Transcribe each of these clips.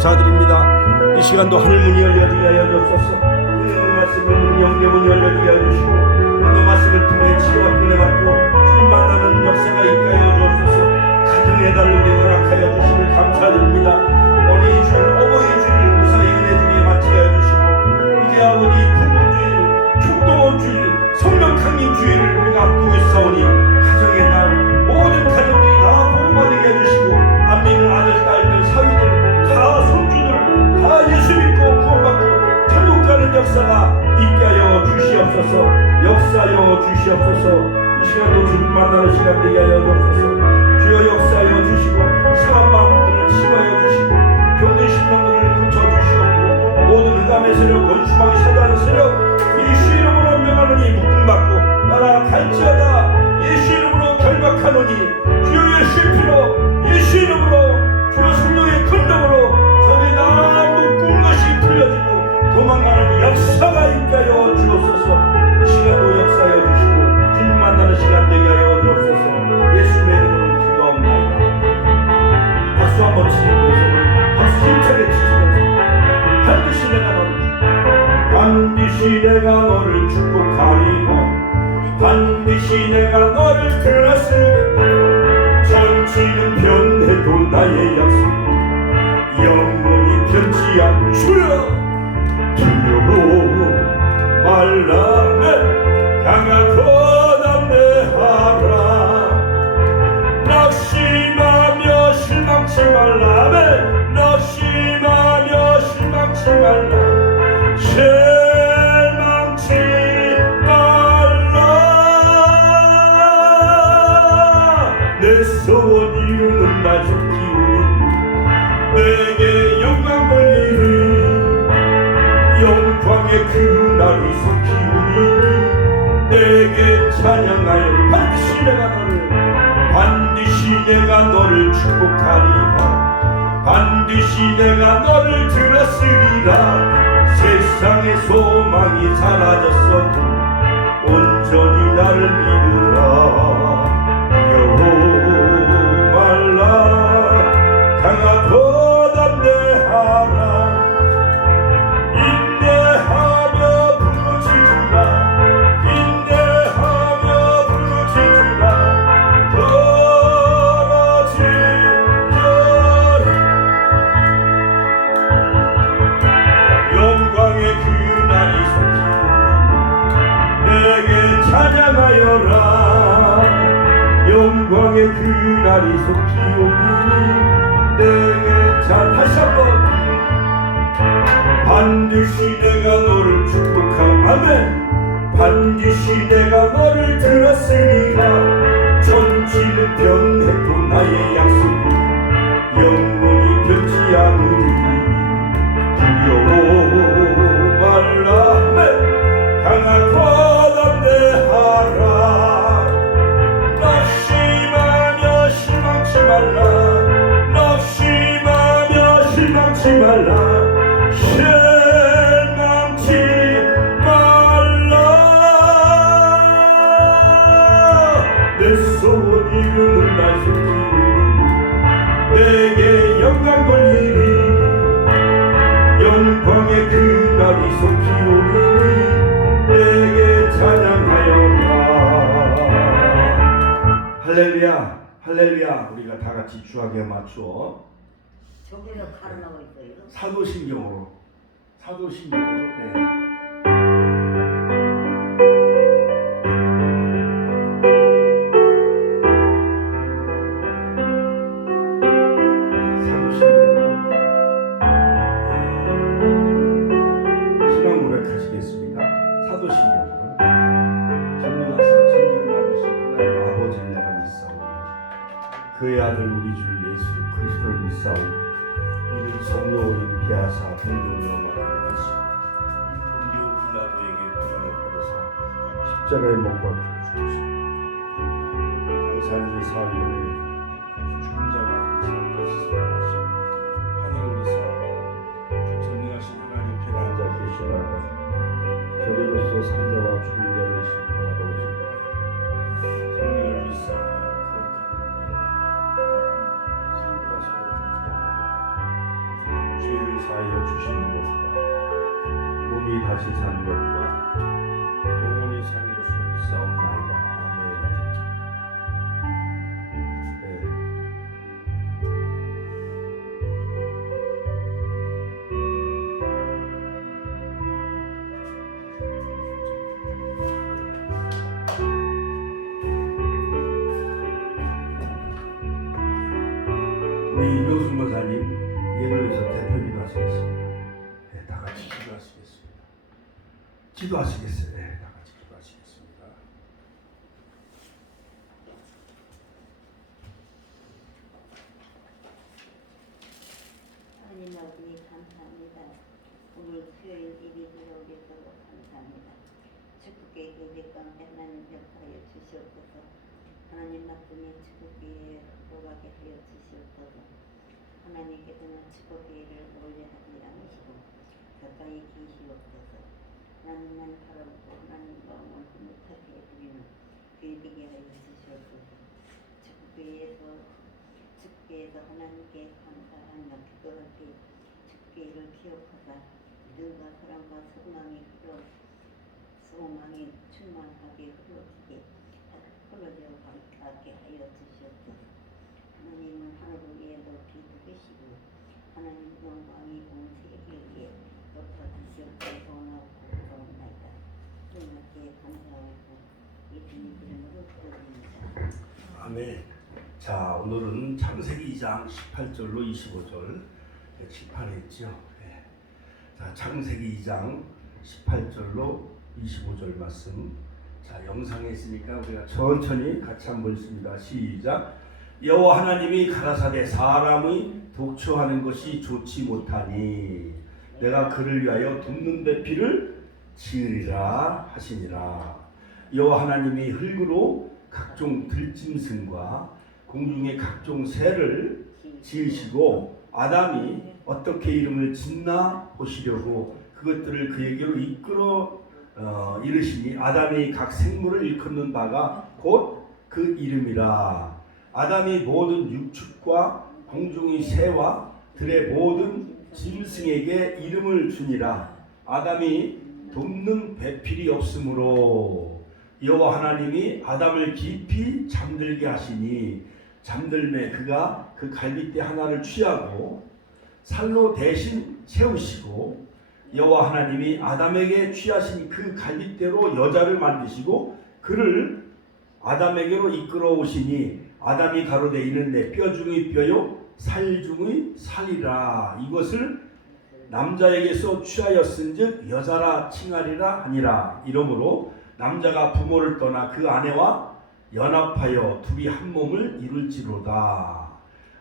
감사드립니다. 이 시간도 하늘문이 열려지게 하여 주옵소서. 은혜의 말씀을 영계문이 열려지게 하여 주시고 오늘 말씀을 통해 치유와 은혜 받고 주님 만나는 역사가 있게 하여 주옵소서. 가정의 달로 허락하여 주시길 감사드립니다. 어린이 주일, 어버이 주일 무사히 은혜 중에 마치게 하여 주시고 이제 아버지 부부주일, 축도원 주일, 성령 강림 주일을 우리가 앞두고 있사오니 가정의 날 모든 가정들이 다 복음받게 해주시고 안 믿는 아들, 딸들, 사위들 다 손주들 다 예수 믿고 구원받고 천국 가는 역사가 있게 하여 주시옵소서. 역사하여 주시옵소서. 이 시간도 주님 만나는 시간 되게 하여 주옵소서. 주여 역사하여 주시고 상한 마음들을 치유하여 주시고 병든 심령들을 고쳐주시옵고 모든 흑암의 세력, 원수마귀 사단의 세력 예수 이름으로 명하노니 묶음받고 나라 갈지어다. 예수 이름으로 결박하노니 주여 예수의 피로 예수 이름으로 주여 성령의 권능으로 저들이 다 묶은 것이 풀려지고 도망가는 역사가 있게 하여 주옵소서. 이 시간도 역사하여 주시고 주님 만나는 시간 되게 하여 주옵소서. 예수님의 이름으로 기도합니다. 박수 한번 치시면서 박수 힘차게 치시면서 반드시 내가 너를 축복하리라. 반드시 내가 너를 들었으리라. 천지는 변해도 나의 약속 영원히 변치 않는 주여 두려워 말라네 강하고 담대하라. 낙심하며 실망치 말라네 낙심하며 실망치 말라. 실망치 말라. 내 소원 이루는 날 속기우니 내게 영광 돌리니 영광의 그날이 속기우니 내게 찬양하여 반드시 내가 너를 축복하리라. 반드시 내가 너를 들었으리라. 세상의 소망이 사라졌어도 온전히 나를 믿으라. 두려워 말라 강하고 담대하라. 인내하며 부르짖으라. 인내하며 부르짖으라. 영광의 그날이 속히오니 내게 찬양하여라. 영광의 그날이 속히오니 내게 다시 한번 반드시 내가 너를 축복하라. 아멘. 반드시 내가 너를 들었으리라. 천지는 변해도 나의 약속은 영원히 변치 않으리. 두려워 말라 강하고 담대하라. 낙심하며 실망치 말라. 낙심하며 실망치 말라. 실망치 말라. 내 소원 이루는 날 속기우니 내게 영광 돌리리. 영광의 그날이 속히오니 내게 찬양하여라. 할렐루야 할렐루야. 우리가 다같이 주하게 맞추어 저기서 가르나고 있어요. 사도신경으로 네. 하시겠습니다. 사도신경으로 전능하사 천지를 만드신 하나님 아버지를 내가 믿사오니 그의 아들 우리 주 예수 그리스도를 믿사오니 이는 성령으로 피하사 공동으로 말하듯이 본디오 빌라도에게 구원을 받으사 십자가에 못 박혀 죽으시고 당사자의 사흘 죽은 자가 다시 살아나시고 하늘을 비사 전능하신 하나님 편에 앉아 계시다가 저리로서 산자와 죽은 자를 심판하러 오시고 성령을 믿사오니 거룩한 성부가 서로 교통하겠다. 주의 사하여 주시는 것과 몸이 다시 사는 것과 영원히 사는 것을 싸움나이다. 아멘. 우리 임명순 목사님 예물에서 대표기도 하시겠습니다. 네, 다 같이 기도하시겠습니다. 기도하시겠어요? 네, 다 같이 기도하시겠습니다. 하나님 아버지 감사합니다. 오늘 수요일 일이 들어오게 해서 감사합니다. 축복의 계획 가운데 하나님 역사하여 주시옵소서. 하나님 말씀에 축복의 들어가게 하여 주시옵소서. 하나님께서는 축복의 일을 멀리 하지 않으시고 가까이 계시옵소서. 하나님만 바라보고 하나님 마음을 흐뭇하게 해드리는 그에 되게 하여 주시옵소서. 축복에서 하나님께 감사하며 기도할 때 축복의 일을 기억하사 믿음과 사랑과 소망이 충만하게 흘러져 가게 하여 주시옵소서. 하나님은 하늘 위에 높이 두시고 하나님 영광이 온 세계에 높아지시옵소서. 원하옵나이다. 주님께 감사하고 예수님 이름으로 기도드립니다. 아멘. 자, 오늘은 창세기 2장 18절로 25절 칠판했죠. 네. 자, 창세기 2장 18절로 25절 말씀. 자, 영상에 있으니까 우리가 천천히 같이 한번 읽습니다. 시작. 여호와 하나님이 가라사대 사람의 독초하는 것이 좋지 못하니 내가 그를 위하여 돕는 배필을 지으리라 하시니라. 여호와 하나님이 흙으로 각종 들짐승과 공중의 각종 새를 지으시고 아담이 어떻게 이름을 짓나 보시려고 그것들을 그에게로 이끌어 이르시니 아담이 각 생물을 일컫는 바가 곧 그 이름이라. 아담이 모든 육축과 공중의 새와 들의 모든 짐승에게 이름을 주니라. 아담이 돕는 배필이 없으므로 여호와 하나님이 아담을 깊이 잠들게 하시니 잠들매 그가 그 갈빗대 하나를 취하고 살로 대신 세우시고 여호와 하나님이 아담에게 취하신 그 갈빗대로 여자를 만드시고 그를 아담에게로 이끌어 오시니 아담이 가로되 이는 내 뼈 중의 뼈요 살 중의 살이라. 이것을 남자에게서 취하였은즉 여자라 칭하리라 하니라. 이러므로 남자가 부모를 떠나 그 아내와 연합하여 둘이 한 몸을 이룰지로다.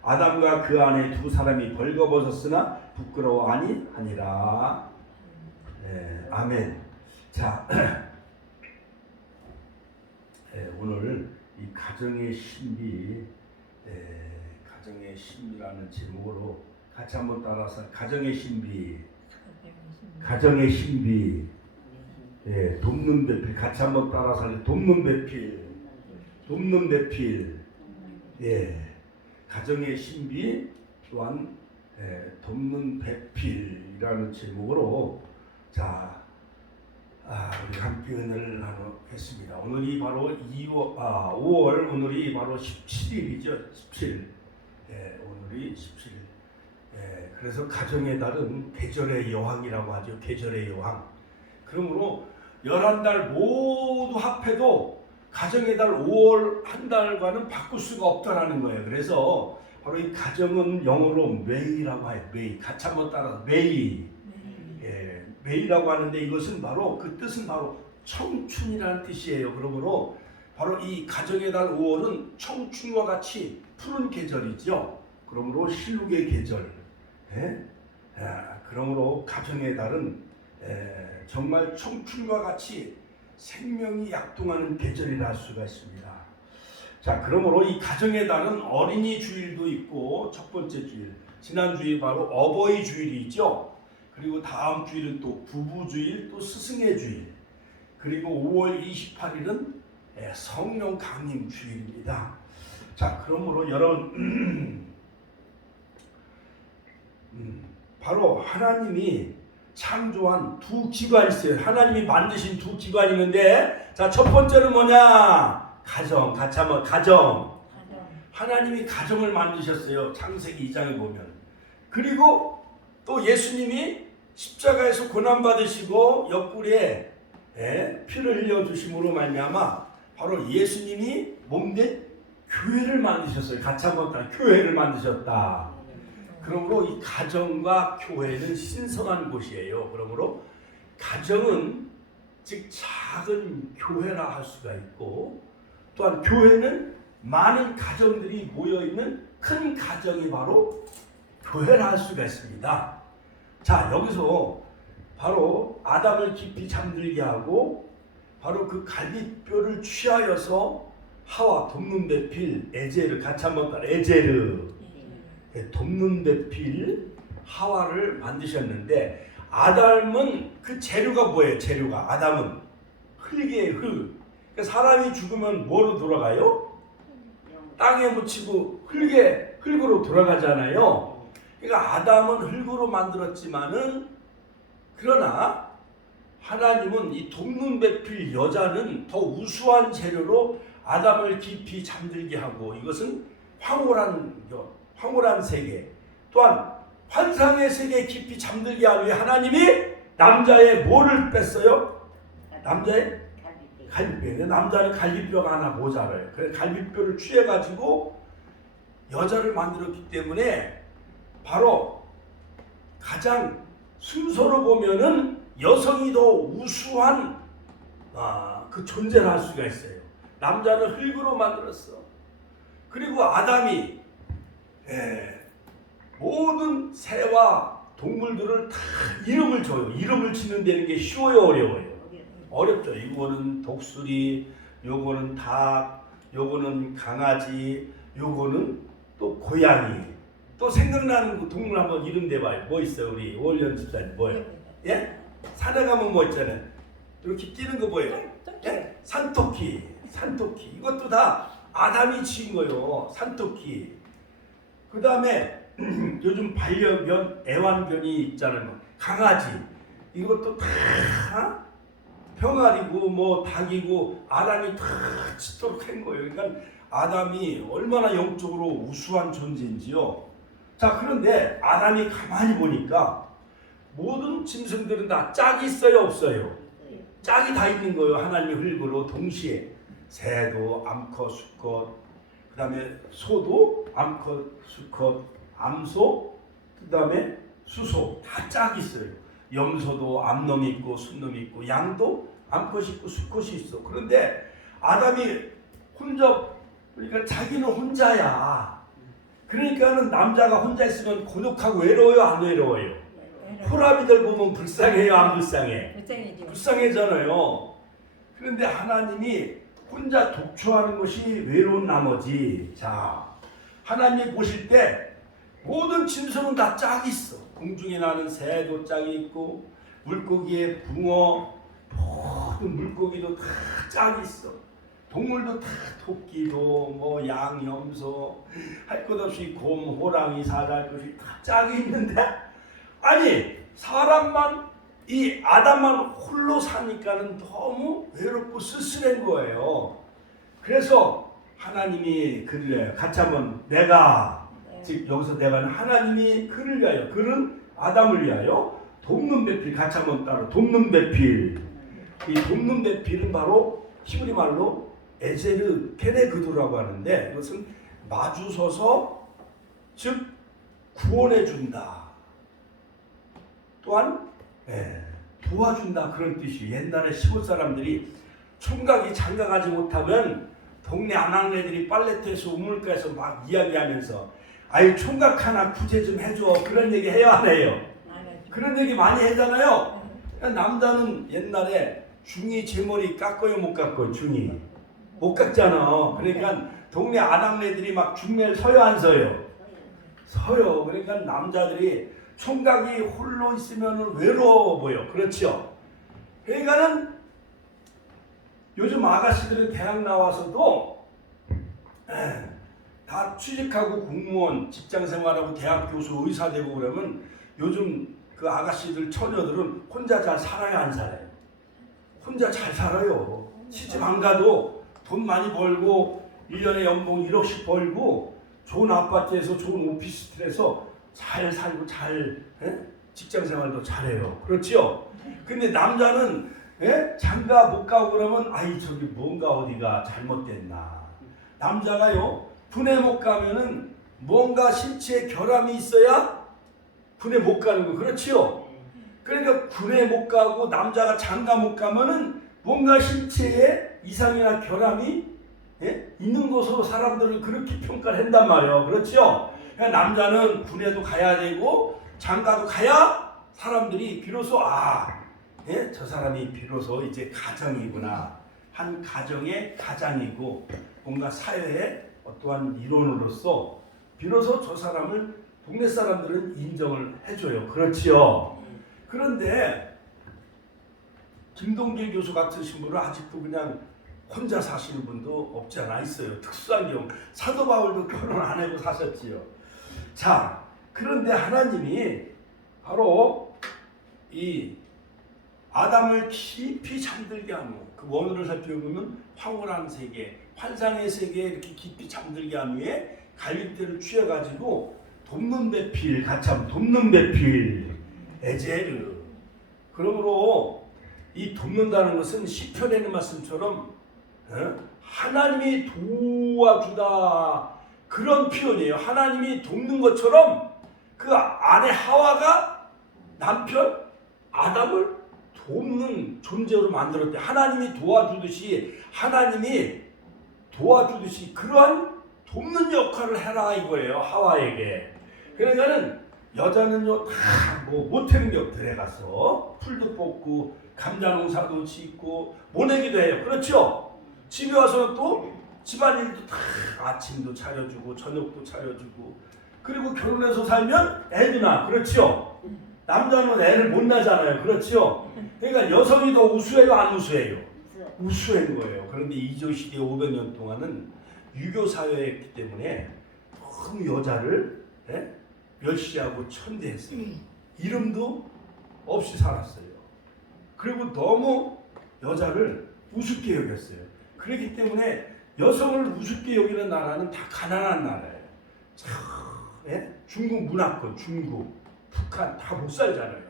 아담과 그 아내 두 사람이 벌거벗었으나 부끄러워하니 하니라. 네, 아멘. 자, 오늘 이 가정의 신비, 가정의 신비라는 제목으로 같이 한번 따라서 가정의 신비, 가정의 신비, 돕는 배필 같이 한번 따라서 돕는 배필, 돕는 배필, 가정의 신비 또한 돕는 배필이라는 제목으로 자. 우리 함께 은혜를 나누겠습니다. 오늘이 바로 5월, 오늘이 바로 17일이죠. 17. 오늘이 17일. 그래서 가정의 달은 계절의 여왕이라고 하죠. 계절의 여왕. 그러므로 11달 모두 합해도 가정의 달 5월 한 달과는 바꿀 수가 없다라는 거예요. 그래서 바로 이 가정은 영어로 메이라고 해요. 메이. 같이 한번 따라서 메이. 메이라고 하는데 이것은 바로 그 뜻은 바로 청춘이라는 뜻이에요. 그러므로 바로 이 가정의 달 5월은 청춘과 같이 푸른 계절이죠. 그러므로 실록의 계절. 그러므로 가정의 달은 정말 청춘과 같이 생명이 약동하는 계절이라 할 수가 있습니다. 자, 그러므로 이 가정의 달은 어린이 주일도 있고 첫 번째 주일, 지난 주일 바로 어버이 주일이 있죠. 그리고 다음 주일은 또 부부주일, 또 스승의 주일, 그리고 5월 28일은 성령 강림 주일입니다. 자, 그러므로 여러분 바로 하나님이 창조한 두 기관이 있어요. 하나님이 만드신 두 기관이 있는데, 자, 첫 번째는 뭐냐? 가정. 같이 한번 가정. 하나님이 가정을 만드셨어요. 창세기 2장에 보면. 그리고 또 예수님이 십자가에서 고난받으시고 옆구리에 피를 흘려주심으로 말미암아 바로 예수님이 몸된 교회를 만드셨어요. 같이 한번 따라 교회를 만드셨다. 그러므로 이 가정과 교회는 신성한 곳이에요. 그러므로 가정은 즉 작은 교회라 할 수가 있고, 또한 교회는 많은 가정들이 모여있는 큰 가정이 바로 교회라 할 수가 있습니다. 자, 여기서 바로 아담을 깊이 잠들게 하고 바로 그 갈빗뼈를 취하여서 하와 돕는 배필 에제르, 같이 한번 따라 에제르, 돕는 배필 하와를 만드셨는데, 아담은 그 재료가 뭐예요? 재료가 아담은 흙이에요. 흙. 그러니까 사람이 죽으면 뭐로 돌아가요? 땅에 묻히고 흙으로 돌아가잖아요. 그러니까 아담은 흙으로 만들었지만은, 그러나 하나님은 이 돕는 배필 여자는 더 우수한 재료로 아담을 깊이 잠들게 하고, 이것은 황홀한 세계, 또한 환상의 세계에 깊이 잠들게 하기 위해 하나님이 남자의 뭐를 뺐어요? 남자의 갈비뼈. 남자는 갈비뼈가 하나 모자라요. 그래서 갈비뼈를 취해가지고 여자를 만들었기 때문에 바로 가장 순서로 보면은 여성이 더 우수한 그 존재를 할 수가 있어요. 남자는 흙으로 만들었어. 그리고 아담이 모든 새와 동물들을 다 이름을 줘요. 이름을 짓는 데는 게 쉬워요, 어려워요? 어렵죠. 이거는 독수리, 요거는 닭, 요거는 강아지, 요거는 또 고양이. 또 생각나는 그 동물 한번 이름 대봐요. 뭐 있어요, 우리 오일련 집사님? 뭐예요? 예? 산에 가면 뭐 있잖아요. 이렇게 뛰는 거 뭐예요? 예? 산토끼. 이것도 다 아담이 지은 거예요. 산토끼. 그 다음에 요즘 반려견, 애완견이 있잖아요. 강아지. 이것도 다 병아리고 뭐 닭이고 아담이 다 짓도록 한 거예요. 그러니까 아담이 얼마나 영적으로 우수한 존재인지요. 자, 그런데 아담이 가만히 보니까 모든 짐승들은 다 짝이 있어요, 없어요? 짝이 다 있는 거예요. 하나님의 흙으로 동시에. 새도 암컷, 수컷, 그 다음에 소도 암컷, 수컷, 암소, 그 다음에 수소, 다 짝이 있어요. 염소도 암놈이 있고 순놈이 있고, 양도 암컷이 있고 수컷이 있어. 그런데 아담이 혼자, 그러니까 자기는 혼자야. 그러니까는 남자가 혼자 있으면 고독하고 외로워요, 안 외로워요? 호라비들 보면 불쌍해요, 안 불쌍해? 불쌍해잖아요. 그런데 하나님이 혼자 독초하는 것이 외로운 나머지, 자, 하나님이 보실 때 모든 짐승은 다 짝이 있어. 공중에 나는 새도 짝이 있고, 물고기에 붕어, 모든 물고기도 다 짝이 있어. 동물도 다 토끼도 뭐 양, 염소, 할 것 없이 곰, 호랑이, 사자, 것이 다 짝이 있는데, 아니 사람만, 이 아담만 홀로 사니까는 너무 외롭고 쓸쓸한 거예요. 그래서 하나님이 그를 위하여, 같이 한번 내가, 즉 여기서 내가는 하나님이 그를 위하여, 그는 아담을 위하여 돕는 배필, 같이 한번 따라 돕는 배필. 이 돕는 배필은 바로 히브리 말로 에제르 케네그두라고 하는데, 이것은 마주서서, 즉 구원해 준다, 또한 도와준다, 그런 뜻이. 옛날에 시골 사람들이 총각이 장가가지 못하면 동네 아낙네들이 빨래터에서 우물가에서 막 이야기하면서 아유 총각 하나 구제 좀 해줘, 그런 얘기 해야 안 해요? 그런 얘기 많이 하잖아요. 남자는 옛날에 중이 제 머리 깎아요, 못 깎아요? 중이 못 깎잖아. 그러니까 동네 아낙네들이 막 중매를 서요, 안 서요? 서요. 그러니까 남자들이 총각이 홀로 있으면 외로워 보여. 그렇죠? 그러니까는 요즘 아가씨들은 대학 나와서도 다 취직하고 공무원, 직장 생활하고 대학 교수, 의사 되고 그러면 요즘 그 아가씨들 처녀들은 혼자 잘 살아요, 안 살아요? 혼자 잘 살아요. 시집 안 가도 돈 많이 벌고 1년에 연봉 1억씩 벌고 좋은 아파트에서 좋은 오피스텔에서 잘 살고 잘 직장 생활도 잘해요. 그렇지요? 근데 남자는 장가 못 가고 그러면 아이 저기 뭔가 어디가 잘못됐나. 남자가요 군에 못 가면은 뭔가 신체에 결함이 있어야 군에 못 가는 거. 그렇지요? 그러니까 군에 못 가고 남자가 장가 못 가면은 뭔가 신체에 이상이나 결함이 있는 것으로 사람들을 그렇게 평가를 한단 말이에요. 그렇죠? 그러니까 남자는 군에도 가야 되고 장가도 가야 사람들이 비로소 저 사람이 비로소 이제 가정이구나. 한 가정의 가장이고 뭔가 사회의 어떠한 일원으로서 비로소 저 사람을 동네 사람들은 인정을 해줘요. 그렇지요? 그런데 김동길 교수 같으신 분은 아직도 그냥 혼자 사시는 분도 없지 않아 있어요. 특수한 경우. 사도 바울도 결혼 안 하고 사셨지요. 자, 그런데 하나님이 바로 이 아담을 깊이 잠들게 하며 그 원어를 살펴보면 황홀한 세계, 환상의 세계에 이렇게 깊이 잠들게 한 후에 갈빗대를 취해가지고 돕는 배필, 같이 하면 돕는 배필, 에제르. 그러므로 이 돕는다는 것은 시편에 있는 말씀처럼 하나님이 도와주다 그런 표현이에요. 하나님이 돕는 것처럼 그 아내 하와가 남편 아담을 돕는 존재로 만들었대. 하나님이 도와주듯이 그러한 돕는 역할을 해라 이거예요. 하와에게. 그러니까는 여자는요 다 뭐 못하는 게 들에 가서 풀도 뽑고 감자 농사도 짓고 모내기도 해요. 그렇죠? 집에 와서 또 집안일도 다 아침도 차려주고 저녁도 차려주고 그리고 결혼해서 살면 애도 낳아. 그렇죠? 남자는 애를 못 낳잖아요. 그렇죠? 그러니까 여성이 더 우수해요, 안 우수해요? 우수한 거예요. 그런데 이조 시대 500년 동안은 유교 사회였기 때문에 너무 여자를 멸시하고 천대했어요. 이름도 없이 살았어요. 그리고 너무 여자를 우습게 여겼어요. 그렇기 때문에 여성을 우습게 여기는 나라는 다 가난한 나라예요. 중국 문화권, 중국, 북한 다 못 살잖아요.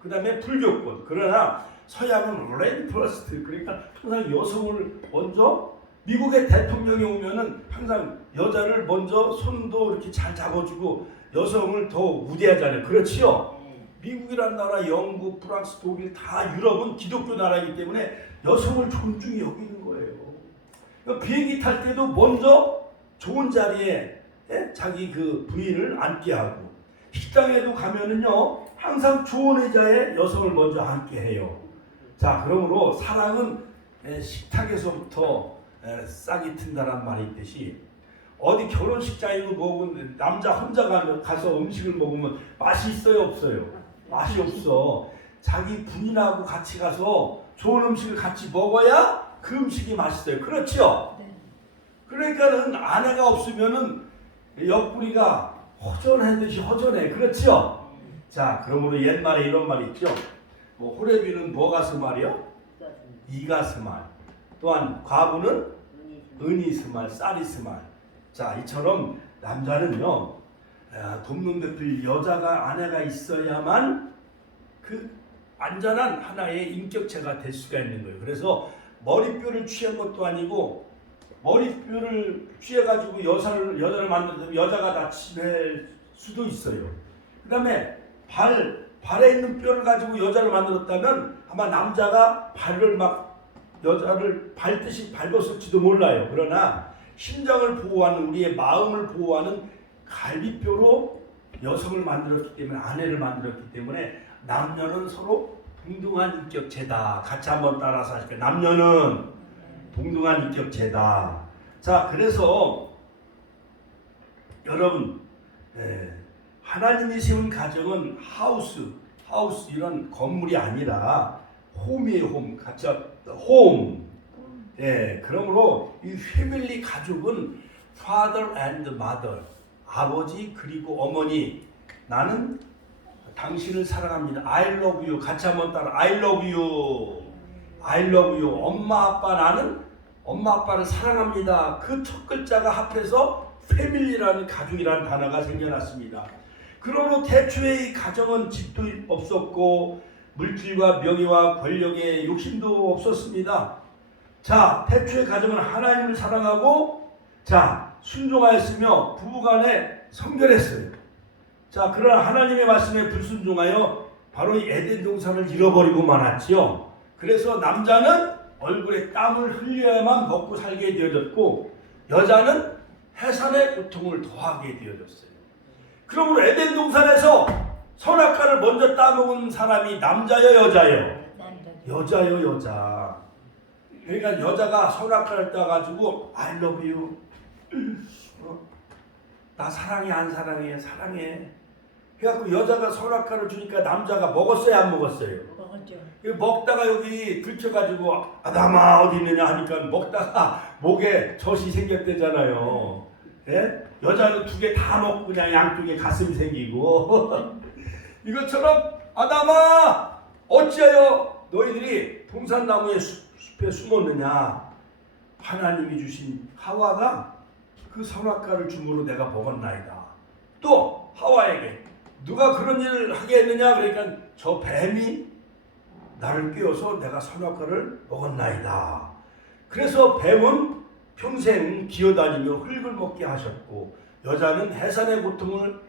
그 다음에 불교권. 그러나 서양은 레디 퍼스트. 그러니까 항상 여성을 먼저 미국의 대통령이 오면은 항상 여자를 먼저 손도 이렇게 잘 잡아주고 여성을 더 우대하잖아요. 그렇지요? 미국이란 나라, 영국, 프랑스, 독일 다 유럽은 기독교 나라이기 때문에 여성을 존중히 여기는 거예요. 그러니까 비행기 탈 때도 먼저 좋은 자리에 자기 그 부인을 앉게 하고 식당에도 가면은요 항상 좋은 의자에 여성을 먼저 앉게 해요. 자, 그러므로 사랑은 식탁에서부터 싹이 튼다란 말이 있듯이 어디 결혼식장이고 뭐고 남자 혼자 가서 음식을 먹으면 맛이 있어요, 없어요? 맛이 없어. 자기 부인하고 같이 가서 좋은 음식을 같이 먹어야 그 음식이 맛있어요. 그렇죠? 그러니까는 아내가 없으면은 옆구리가 허전하듯이 허전해. 그렇죠? 자, 그러므로 옛말에 이런 말이 있죠. 뭐 호래비는 뭐 가스말이요? 이가스말. 또한 과부는 은이스말, 쌀이스말. 자, 이처럼 남자는요 돕는 배필 여자가 아내가 있어야만 그 완전한 하나의 인격체가 될 수가 있는 거예요. 그래서 머리뼈를 취한 것도 아니고 머리뼈를 취해가지고 여자를 만들면 여자가 다칠 수도 있어요. 그 다음에 발에 있는 뼈를 가지고 여자를 만들었다면 아마 남자가 발을 막 여자를 밟듯이 밟았을지도 몰라요. 그러나 심장을 보호하는 우리의 마음을 보호하는 갈비뼈로 여성을 만들었기 때문에 아내를 만들었기 때문에 남녀는 서로 동등한 인격체다. 같이 한번 따라서 하실까요? 남녀는 동등한 인격체다. 자, 그래서 여러분 하나님이 세운 가정은 하우스 이런 건물이 아니라 홈이에요. 홈. 같이 홈. 그러므로 이 패밀리 가족은 father and mother, 아버지 그리고 어머니. 나는 당신을 사랑합니다. I love you. 같이 한번 따라. I love you. I love you. 엄마 아빠 나는 엄마 아빠를 사랑합니다. 그 첫 글자가 합해서 패밀리라는 가족이라는 단어가 생겨났습니다. 그러므로 태초에 이 가정은 집도 없었고 물질과 명예와 권력의 욕심도 없었습니다. 자, 태초의 가정은 하나님을 사랑하고 자, 순종하였으며 부부간에 성결했어요. 자, 그러나 하나님의 말씀에 불순종하여 바로 이 에덴 동산을 잃어버리고 말았지요. 그래서 남자는 얼굴에 땀을 흘려야만 먹고 살게 되어졌고 여자는 해산의 고통을 더하게 되어졌어요. 그러므로 에덴 동산에서 선악과를 먼저 따먹은 사람이 남자요 여자요? 여자요 여자. 그러니까 여자가 선악과를 따가지고 I love you. 나 사랑해 안 사랑해? 사랑해. 그래갖고 여자가 선악과를 주니까 남자가 먹었어요 안 먹었어요? 먹었죠. 먹다가 여기 들켜가지고 아담아 어디 있느냐 하니까 먹다가 목에 젖이 생겼대잖아요. 예? 여자는 두 개 다 먹고 그냥 양쪽에 가슴이 생기고 이것처럼 아담아 어찌하여 너희들이 동산나무의 숲에 숨었느냐. 하나님이 주신 하와가 그 선악과를 줌으로 내가 먹었나이다. 또 하와에게 누가 그런 일을 하게 했느냐. 그러니까 저 뱀이 나를 꿰어서 내가 선악과를 먹었나이다. 그래서 뱀은 평생 기어다니며 흙을 먹게 하셨고 여자는 해산의 고통을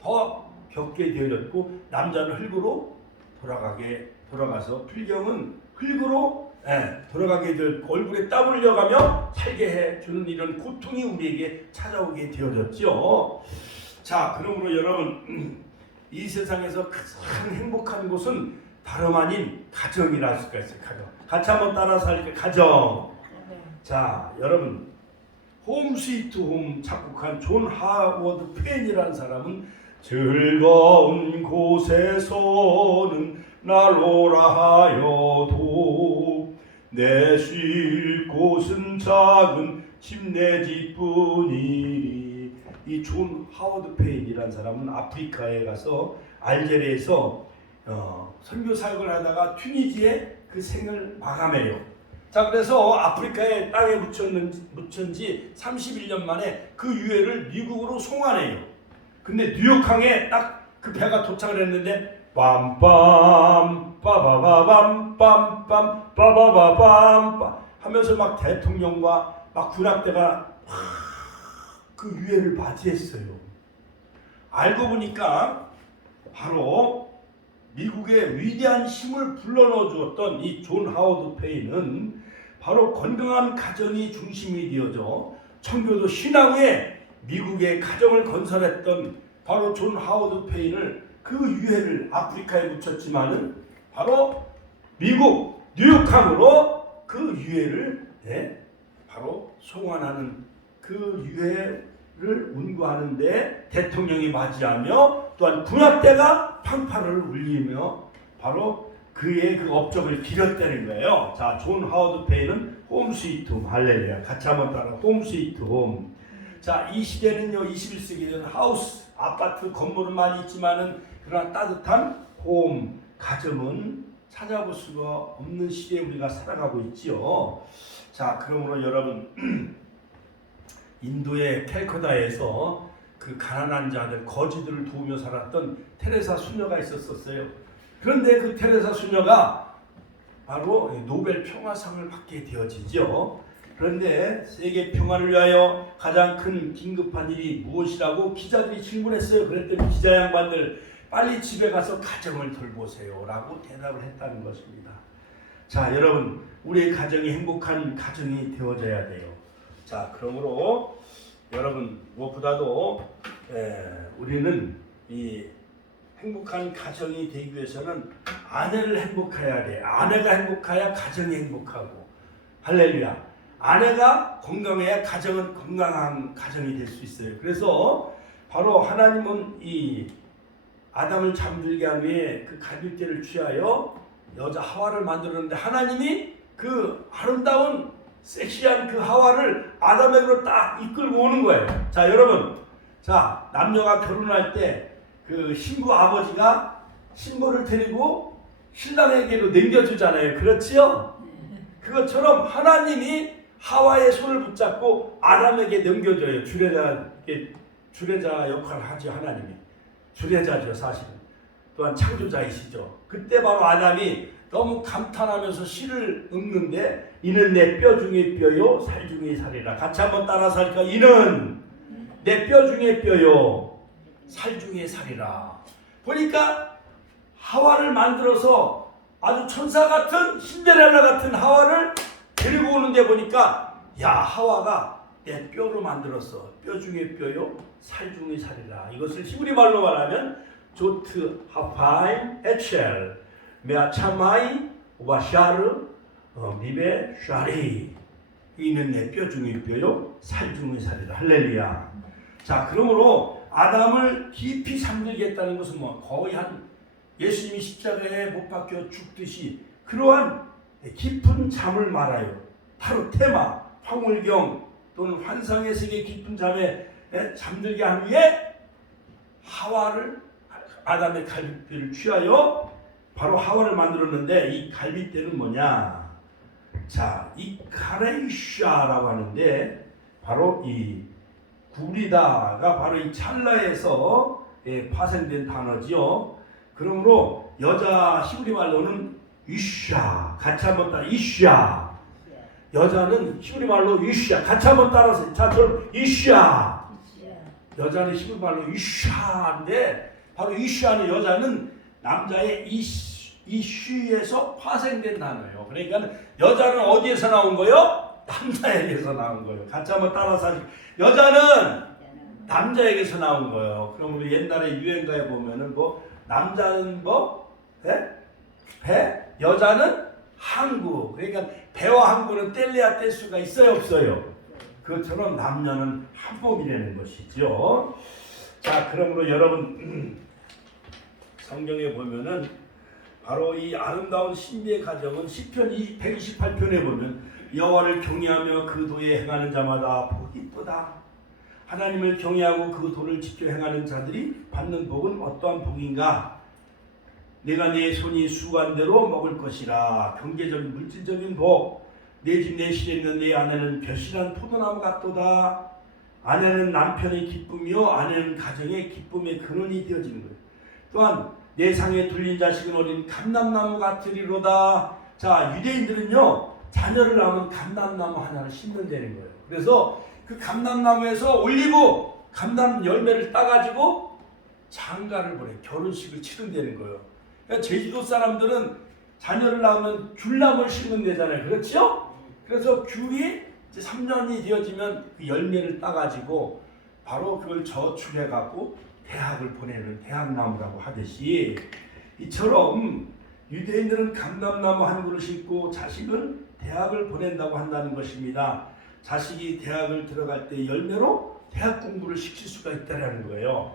더 겪게 되어졌고 남자는 흙으로 돌아가서 필경은 흙으로 돌아가게 될 얼굴에 땀 흘려가며 살게 해주는 이런 고통이 우리에게 찾아오게 되어졌죠. 자, 그러므로 여러분 이 세상에서 가장 행복한 곳은 다름 아닌 가정이라 할 수가 있어요. 가정. 같이 한번 따라서 할게요. 가정. 자, 여러분 홈 스위트 홈 작곡한 존 하워드 펜이라는 사람은 즐거운 곳에서는 날 오라 하여도 내 쉴 곳은 작은 침내 집뿐이니. 이 존 하워드 펜이라는 사람은 아프리카에 가서 알제리에서 선교 사역을 하다가 튀니지에 그 생을 마감해요. 자, 그래서 아프리카의 땅에 묻힌 지 31년 만에 그 유해를 미국으로 송환해요. 근데 뉴욕항에 딱 그 배가 도착을 했는데 빰빰 빠바바밤 빰빰 빠바바밤 하면서 막 대통령과 막 군악대가 그 유해를 맞이했어요. 알고 보니까 바로 미국의 위대한 힘을 불러넣어 주었던 이 존 하워드 페인은 바로 건강한 가정이 중심이 되어져 청교도 신앙 후에 미국의 가정을 건설했던 바로 존 하워드 페인을 그 유해를 아프리카에 묻혔지만은 바로 미국 뉴욕항으로 그 유해를 바로 송환하는 그 유해를 운구하는데 대통령이 맞이하며 또한 군악대가 팡파를 울리며 바로 그의 그 업적을 기렸다는 거예요. 자, 존 하워드 페인은 홈 스위트 홈. 할렐루야. 같이 한번 따라 홈 스위트 홈. 자, 이 시대는요 21세기에는 하우스 아파트 건물은 많이 있지만은 그러나 따뜻한 홈 가정은 찾아볼 수가 없는 시대에 우리가 살아가고 있지요. 자, 그러므로 여러분 인도의 캘커다에서 그 가난한 자들 거지들을 도우며 살았던 테레사 수녀가 있었어요. 그런데 그 테레사 수녀가 바로 노벨 평화상을 받게 되어지죠. 그런데 세계 평화를 위하여 가장 큰 긴급한 일이 무엇이라고 기자들이 질문했어요. 그랬더니 기자 양반들 빨리 집에 가서 가정을 돌보세요 라고 대답을 했다는 것입니다. 자, 여러분 우리의 가정이 행복한 가정이 되어져야 돼요. 자, 그러므로 여러분 무엇보다도 우리는 이 행복한 가정이 되기 위해서는 아내를 행복해야 돼. 아내가 행복해야 가정이 행복하고. 할렐루야. 아내가 건강해야 가정은 건강한 가정이 될 수 있어요. 그래서 바로 하나님은 이 아담을 잠들게 한 후에 그 갈빗대를 취하여 여자 하와를 만들었는데 하나님이 그 아름다운 섹시한 그 하와를 아담에게로 딱 이끌고 오는 거예요. 자, 여러분, 자 남녀가 결혼할 때 그 신부 아버지가 신부를 데리고 신랑에게로 남겨주잖아요. 그렇지요? 그것처럼 하나님이 하와의 손을 붙잡고 아담에게 넘겨줘요. 주례자 역할을 하죠. 하나님이 주례자죠. 사실은 또한 창조자이시죠. 그때 바로 아담이 너무 감탄하면서 씨를 읊는데 이는 내 뼈 중에 뼈요 살 중에 살이라. 같이 한번 따라서 할까? 이는 내 뼈 중에 뼈요 살 중에 살이라. 보니까 하와를 만들어서 아주 천사 같은 신데렐라 같은 하와를 데리고 오는데 보니까 야 하와가 내 뼈로 만들었어. 뼈 중에 뼈요 살 중에 살이라. 이것을 히브리 말로 말하면 조트 하파임 에첼 메아차마이 와샤르 미베 샤리. 이는 내 뼈 중에 뼈요 살 중에 살이라. 할렐루야. 자, 그러므로 아담을 깊이 잠들겠다는 것은 뭐 거의 한 예수님이 십자가에 못 박혀 죽듯이 그러한 깊은 잠을 말아요. 바로 테마, 황홀경 또는 환상의 세계 깊은 잠에 잠들게 한 후에 하와를 아담의 갈빗대를 취하여 바로 하와를 만들었는데 이 갈빗대는 뭐냐? 자, 이 카레이샤라고 하는데 바로 이 구리다가 바로 이 찰나에서 파생된 단어지요. 그러므로 여자 히브리 말로는 이샤. 같이 한번 따라 이샤. 여자는 히브리 말로 이샤. 같이 한번 따라서 자, 저는 이샤. 여자는 히브리 말로 이샤인데 바로 이샤는 여자는 남자의 이쉬에서 파생된 단어예요. 그러니까 여자는 어디에서 나온 거요? 남자에게서 나온 거예요. 같이 한번 따라서 하시죠. 여자는 남자에게서 나온 거예요. 그럼 우리 옛날에 유행가에 보면은 뭐 남자는 뭐 배, 여자는 항구. 그러니까 배와 항구는 뗄래야 뗄 수가 있어요, 없어요? 그것처럼 남녀는 한 몸이라는 것이죠. 자, 그러므로 여러분 성경에 보면은 바로 이 아름다운 신비의 가정은 시편 128편에 보면 여호와를 경외하며 그 도에 행하는 자마다 복이 있도다. 하나님을 경외하고 그 도를 지켜 행하는 자들이 받는 복은 어떠한 복인가? 내가 내 손이 수고한 대로 먹을 것이라. 경제적인 물질적인 복. 내 집 내 실에 있는 내 아내는 벼실한 포도나무 같도다. 아내는 남편의 기쁨이요 아내는 가정의 기쁨의 근원이 되어지는 거예요. 또한 내 상에 둘린 자식은 어린 감람나무 같으리로다. 자, 유대인들은요 자녀를 낳으면 감람나무 하나를 심는다는 거예요. 그래서 그 감람나무에서 올리브 감람 열매를 따가지고 장가를 보내 결혼식을 치른다는 거예요. 그러니까 제주도 사람들은 자녀를 낳으면 귤나무를 심는다잖아요. 그렇죠? 그래서 귤이 이제 3년이 되어지면 그 열매를 따가지고 바로 그걸 저축해갖고 대학을 보내는 대학나무라고 하듯이 이처럼 유대인들은 감람나무 한 그루 심고 자식은 대학을 보낸다고 한다는 것입니다. 자식이 대학을 들어갈 때 열매로 대학 공부를 시킬 수가 있다는 거예요.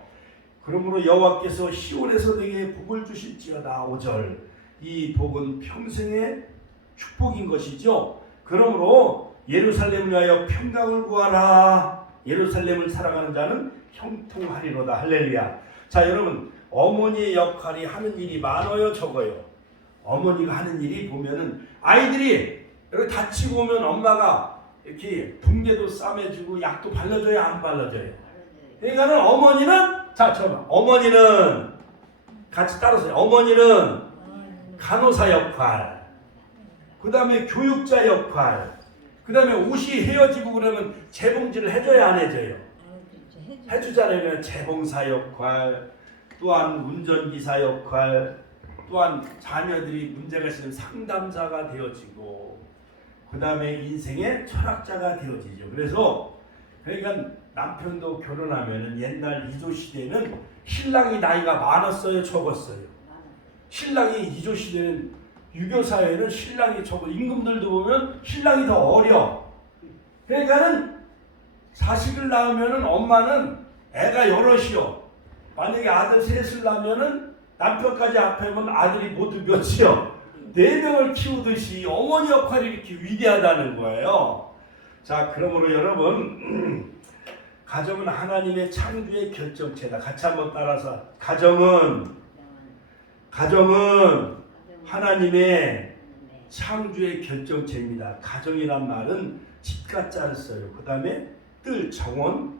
그러므로 여호와께서 시온에서 내게 복을 주실지어다. 5절. 이 복은 평생의 축복인 것이죠. 그러므로 예루살렘을 위하여 평강을 구하라. 예루살렘을 사랑하는 자는 형통하리로다. 할렐루야. 자, 여러분 어머니의 역할이 하는 일이 많아요, 적어요? 어머니가 하는 일이 보면은 아이들이 이렇게 다치고 오면 엄마가 이렇게 붕대도 싸매주고 약도 발라줘야 안 발라줘요? 그러니까는 어머니는 자, 잠깐만. 어머니는 같이 따라서 어머니는 간호사 역할, 그 다음에 교육자 역할, 그 다음에 옷이 헤어지고 그러면 재봉질을 해줘야 안 해줘요? 해주잖아요. 재봉사 역할, 또한 운전기사 역할, 또한 자녀들이 문제가 있으면 상담자가 되어지고 그 다음에 인생의 철학자가 되어지죠. 그래서 그러니까 남편도 결혼하면은 옛날 이조 시대는 신랑이 나이가 많았어요, 적었어요? 신랑이 이조 시대는 유교 사회는 신랑이 적고 임금들도 보면 신랑이 더 어려. 그러니까는 자식을 낳으면은 엄마는 애가 여럿이요. 만약에 아들 셋을 낳으면은 남편까지 합하면 아들이 모두 몇이요? 4명을 키우듯이 어머니 역할이 이렇게 위대하다는 거예요. 자, 그러므로 여러분 가정은 하나님의 창조의 결정체다. 같이 한번 따라서 가정은 가정은 하나님의 창조의 결정체입니다. 가정이란 말은 집가자를 써요. 그 다음에 뜰 정원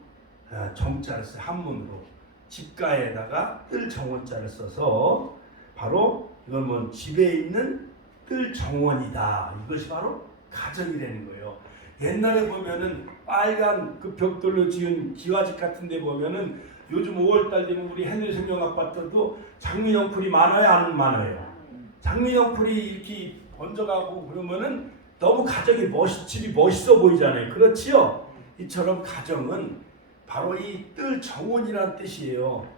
정자를 써요. 한문으로 집가에다가 뜰 정원자를 써서 바로 이건 뭐 집에 있는 뜰 정원이다. 이것이 바로 가정이 되는 거예요. 옛날에 보면은 빨간 그 벽돌로 지은 기와집 같은 데 보면은 요즘 5월달 되면 우리 해늘생명 아파트도 장미영풀이 많아요, 안 많아요? 장미영풀이 이렇게 번져가고 그러면은 너무 가정이 집이 멋있어 보이잖아요. 그렇지요? 이처럼 가정은 바로 이 뜰 정원이라는 뜻이에요.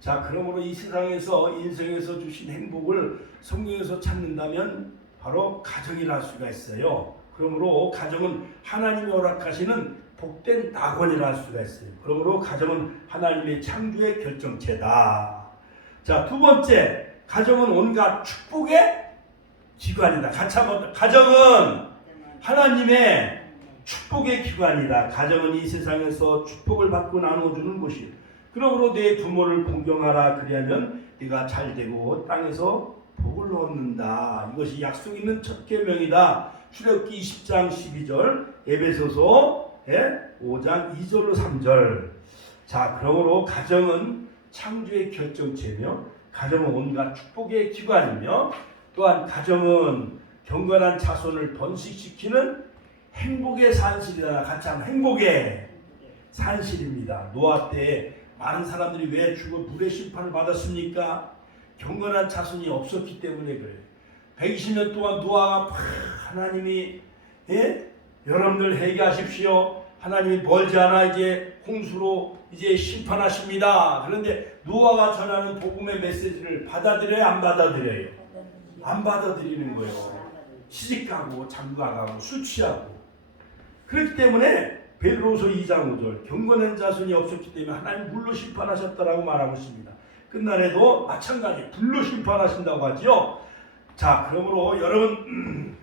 자, 그러므로 이 세상에서 인생에서 주신 행복을 성경에서 찾는다면 바로 가정이라 할 수가 있어요. 그러므로 가정은 하나님이 허락하시는 복된 낙원이라 할 수가 있어요. 그러므로 가정은 하나님의 창조의 결정체다. 자, 두 번째, 가정은 온갖 축복의 기관이다. 같이 한번, 가정은 하나님의 축복의 기관이다. 가정은 이 세상에서 축복을 받고 나눠주는 곳이에요. 그러므로 내 부모를 공경하라. 그리하면 네가 잘되고 땅에서 복을 얻는다. 이것이 약속 있는 첫 계명이다. 출애굽기 20장 12절, 에베소서 5장 2절로 3절. 자, 그러므로 가정은 창조의 결정체며 가정은 온갖 축복의 기관이며 또한 가정은 경건한 자손을 번식시키는 행복의 산실이다. 같이 한번 행복의 산실입니다. 노아 때 많은 사람들이 왜 죽어 물의 심판을 받았습니까? 경건한 자손이 없었기 때문에 그래요. 120년 동안 노아가 하나님이 여러분들 회개하십시오. 하나님이 멀지 않아 이제 홍수로 이제 심판하십니다. 그런데 노아가 전하는 복음의 메시지를 받아들여요, 안 받아들여요? 안 받아들이는 거예요. 시집가고 장가가고 술 취하고. 그렇기 때문에 베드로서 2장 5절 경건한 자손이 없었기 때문에 하나님 불로 심판하셨다라고 말하고 있습니다. 끝날에도 마찬가지 불로 심판하신다고 하지요. 자, 그러므로 여러분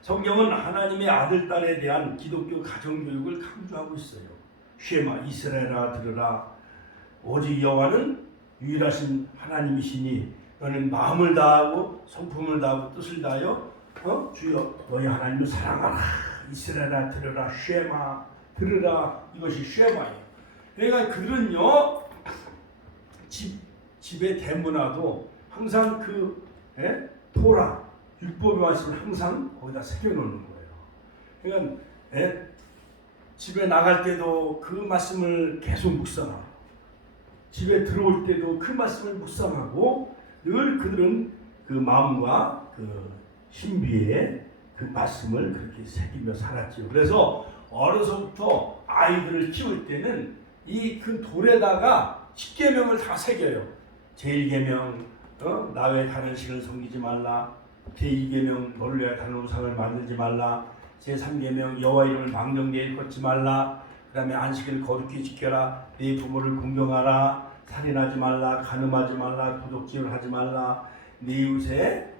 성경은 하나님의 아들 딸에 대한 기독교 가정교육을 강조하고 있어요. 쉐마 이스라엘아 들으라. 오직 여호와는 유일하신 하나님이시니 너는 마음을 다하고 성품을 다하고 뜻을 다하여 주여 너희 하나님을 사랑하라. 이스라엘아 들으라. 쉐마 들으라. 이것이 쉐마예요. 그러니까 그들은요 집의 대문화도 항상 그 토라 율법의 말씀을 항상 거기다 새겨놓는 거예요. 그러니까 집에 나갈 때도 그 말씀을 계속 묵상하고 집에 들어올 때도 그 말씀을 묵상하고 늘 그들은 그 마음과 그 신비에 그 말씀을 그렇게 새기며 살았죠. 그래서 어려서부터 아이들을 키울 때는 이 큰 돌에다가 10계명을 다 새겨요. 제1계명 나 외에 다른 신을 섬기지 말라. 제2계명 너를 위하여 다른 우상을 만들지 말라. 제3계명 여호와 이름을 망령되이 일컫지 말라. 그 다음에 안식일을 거룩히 지켜라. 네 부모를 공경하라. 살인하지 말라. 간음하지 말라. 도둑질을 하지 말라. 네 이웃에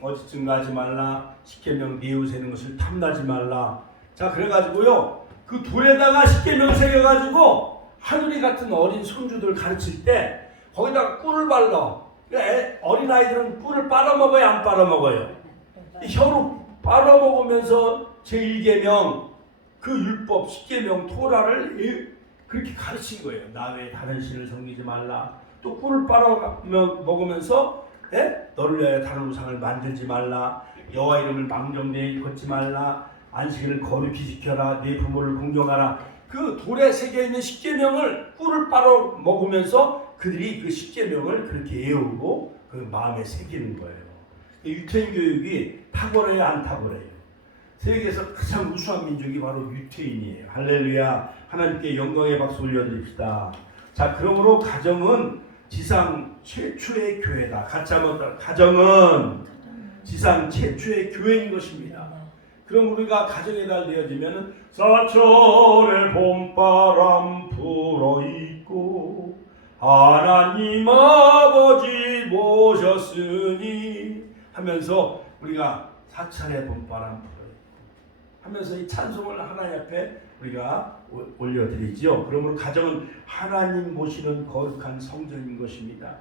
거짓 증거하지 말라. 10계명 네 이웃에 있는 것을 탐나지 말라. 자, 그래가지고요 그 돌에다가 10계명 새겨가지고 하늘이 같은 어린 손주들 가르칠 때 거기다가 꿀을 발라. 어린아이들은 꿀을 빨아먹어요, 안 빨아먹어요? 혀로 빨아먹으면서 제1계명 그 율법 10계명 토라를 그렇게 가르친 거예요. 나 외에 다른 신을 섬기지 말라. 또 꿀을 빨아먹으면서 너를 위하여 다른 우상을 만들지 말라. 여호와 이름을 망령되이 걷지 말라. 안식일을 거룩히 지켜라. 네 부모를 공경하라. 그 돌에 새겨있는 10계명을 꿀을 빨아먹으면서 그들이 그 10계명을 그렇게 외우고 그 마음에 새기는 거예요. 유태인 교육이 탁월해요, 안 탁월해요? 세계에서 가장 우수한 민족이 바로 유태인이에요. 할렐루야. 하나님께 영광의 박수 올려드립시다. 자, 그러므로 가정은 지상 최초의 교회다. 같이 한번 가정은 지상 최초의 교회인 것입니다. 그럼 우리가 가정의 달 되어지면 사철의 봄바람 불어있고 하나님 아버지 모셨으니 하면서 우리가 사철의 봄바람 불어있고 하면서 이 찬송을 하나님 앞에 우리가 올려드리죠. 그러므로 가정은 하나님 모시는 거룩한 성전인 것입니다.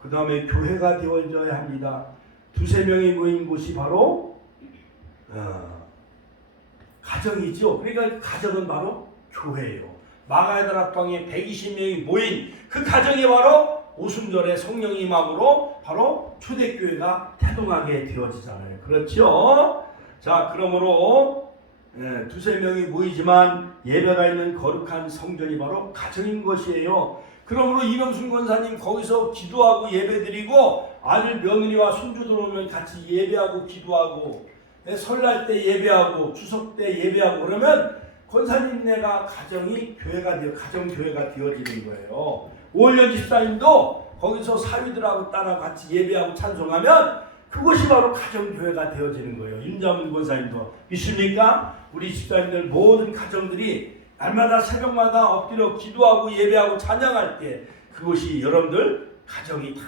그 다음에 교회가 되어져야 합니다. 두세 명이 모인 곳이 바로 가정이죠. 그러니까 가정은 바로 교회예요. 마가의 다락방에 120명이 모인 그 가정이 바로 오순절에 성령의 임함으로 바로 초대교회가 태동하게 되어지잖아요. 그렇죠? 자, 그러므로 두세 명이 모이지만 예배가 있는 거룩한 성전이 바로 가정인 것이에요. 그러므로 이명순 권사님 거기서 기도하고 예배드리고 아들 며느리와 손주 들어오면 같이 예배하고 기도하고 설날 때 예배하고 추석 때 예배하고 그러면 권사님네가 가정이 교회가 되어 가정교회가 되어지는 거예요. 오월년 집사님도 거기서 사위들하고 딸하고 같이 예배하고 찬송하면 그것이 바로 가정교회가 되어지는 거예요. 임자문 권사님도 믿습니까? 우리 집사님들 모든 가정들이 날마다 새벽마다 엎드려 기도하고 예배하고 찬양할 때 그것이 여러분들 가정이 다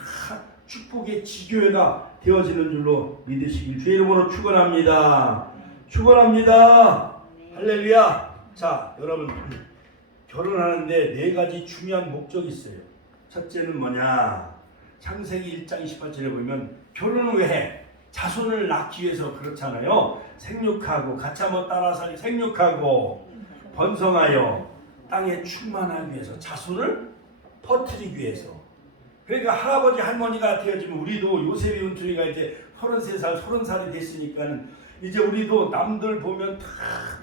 축복의 지교회가 되어지는 줄로 믿으시길 주의 이름으로 축원합니다. 축원합니다. 할렐루야. 자, 여러분 결혼하는데 네 가지 중요한 목적이 있어요. 첫째는 뭐냐? 창세기 1장 28절에 보면 결혼은 왜 해? 자손을 낳기 위해서 그렇잖아요. 생육하고 같이 한번 따라 살기 생육하고 번성하여 땅에 충만하기 위해서 자손을 퍼뜨리기 위해서. 그러니까 할아버지 할머니가 되어지면 우리도 요셉이 은투리가 이제 33살 30살이 됐으니까는 이제 우리도 남들 보면 다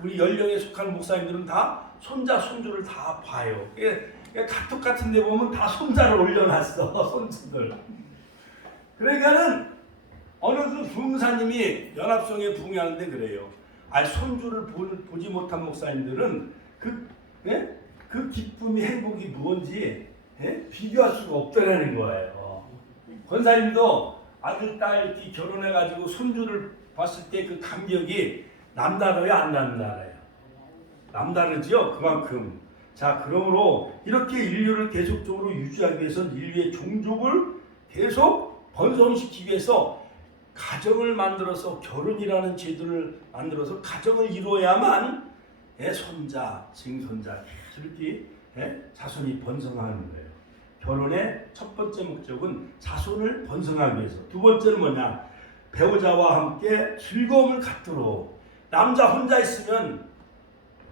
우리 연령에 속한 목사님들은 다 손자 손주를 다 봐요. 카톡 같은 데 보면 다 손자를 올려놨어. 손주들. 그러니까는 어느 그 부흥사님이 연합성에 부흥하는데 그래요. 손주를 보지 못한 목사님들은 그 기쁨이 행복이 무언지 비교할 수가 없더라는 거예요. 권사님도 아들 딸 이렇게 결혼해가지고 손주를 봤을 때 그 감격이 남다르요 안 남다르요? 남다르죠. 그만큼. 자, 그러므로 이렇게 인류를 계속적으로 유지하기 위해서는 인류의 종족을 계속 번성시키기 위해서 가정을 만들어서 결혼이라는 제도를 만들어서 가정을 이루어야만 손자, 증손자 이렇게 자손이 번성하는 거예요. 결혼의 첫 번째 목적은 자손을 번성하기 위해서. 두 번째는 뭐냐? 배우자와 함께 즐거움을 갖도록. 남자 혼자 있으면